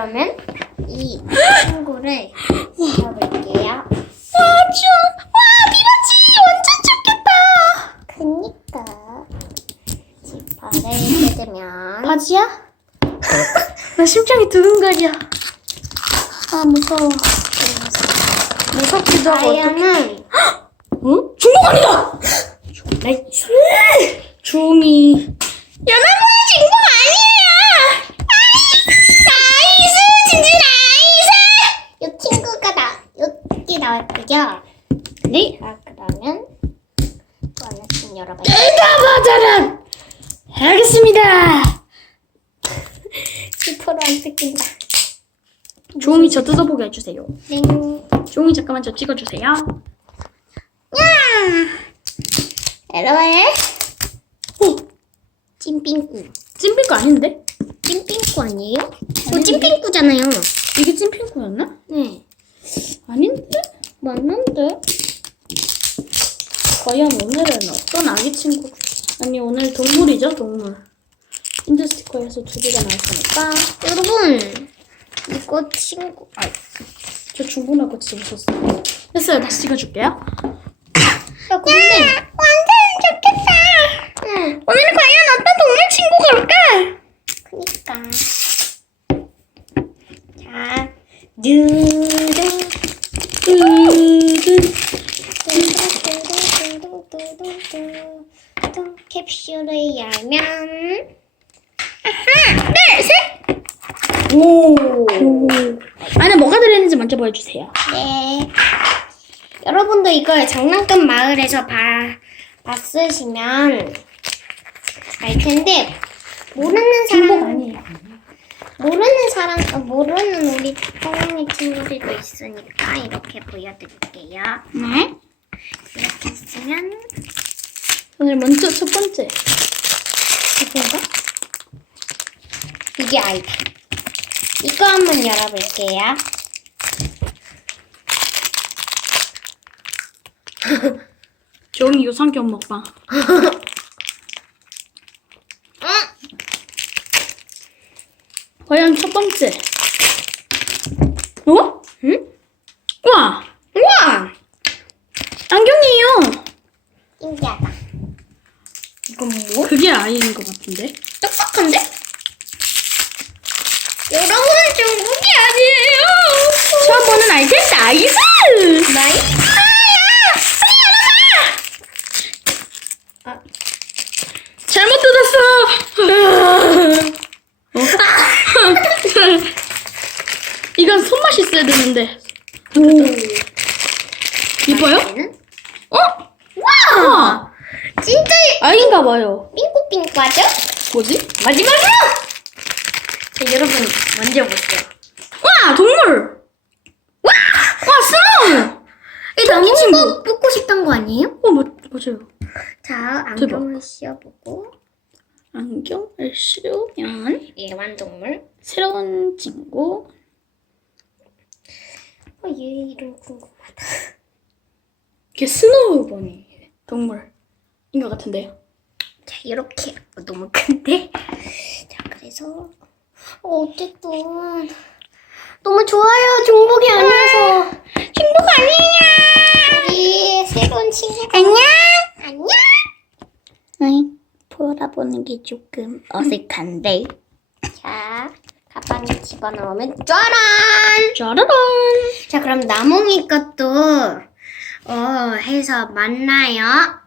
그러면 이 친구를 잡을게요. 와, 추워. 와, 미라지 완전 좋겠다. 그니까 지퍼를 뜯으면 바지야? 나 심장이 두근거려. 아, 무서워. 무섭기도 하고. 다이아는 어? 중국 아니다! 나이스! 종이. 연합은 나왔고요. 네? 자 그러면 또 하나씩 열어봐요. 내가 맞아라! 알겠습니다. 지퍼로 안 뜯긴다. 종이 저 뜯어보게 해주세요. 땡. 종이 잠깐만 저 찍어주세요. 에러에 오! 찐삥꾸. 찐핑크 아닌데? 찐삥꾸 아니에요? 이거 찐삥꾸잖아요. 이게 찐핑크였나? 네. 아닌데? 맞는데? 과연 오늘은 어떤 아기 친구? 아니 오늘 동물이죠 동물. 힌트 스티커에서 두 개가 나왔으니까 여러분 이거 친구 아 저 중고나고 찍으셨어요. 됐어요 다시 찍어줄게요. 야, 근데 완전 좋겠다. 응 오늘은 과연 어떤 동물 친구가 올까? 그니까 자 두둥 뚜둥뚜둥뚜둥뚜둥 캡슐을 열면 오. 안에 뭐가 들어있는지 먼저 보여주세요. 네 여러분도 이걸 장난감 마을에서 봐 봤으시면 알 텐데 모르는 사람 아니에요. 모르는 사람 어, 모르는 우리 뽀랑이 친구들도 있으니까 이렇게 보여드릴게요 네. 이렇게 했으면 오늘 먼저 첫 번째. 이건가? 이게 아이다. 이거 한번 열어볼게요. 종이 유산균 먹방. 과연 첫 번째. 어? 응? 우와! 우와! 안경이에요. 신기하다. 이건 아이인 것 같은데. 똑똑한데? 여러분 중국이 아니에요. 처음 보는 아이템 나이스! 나이스! 잘못 뜯었어. 어? 이건 손맛이 있어야 되는데. 이뻐요? 어? 와! 진짜 아닌가 봐요. 핑크핑크하죠? 뭐지? 마지막이요! 자, 여러분 먼저 보세요. 와 동물. 와! 와 스노우. 이 나무 친구 뽑고 싶단 거 아니에요? 어 맞, 맞아요. 자, 안경을 씌워보고 안경을 씌우면 애완동물. 새로운 친구. 어, 얘 이름 궁금하다. 이게 스노우버니 동물 인것 같은데요. 자, 이렇게 어, 너무 큰데. 자, 그래서 어, 어쨌든 너무 좋아요. 중복이 아니어서 중복 아니에요. 우리 새로운 친구 안녕. 안녕. 네. 돌아보는 게 조금 어색한데. 자, 가방에 집어넣으면 짜란. 짜라란. 자, 그럼 나몽이 것도 어 해서 만나요.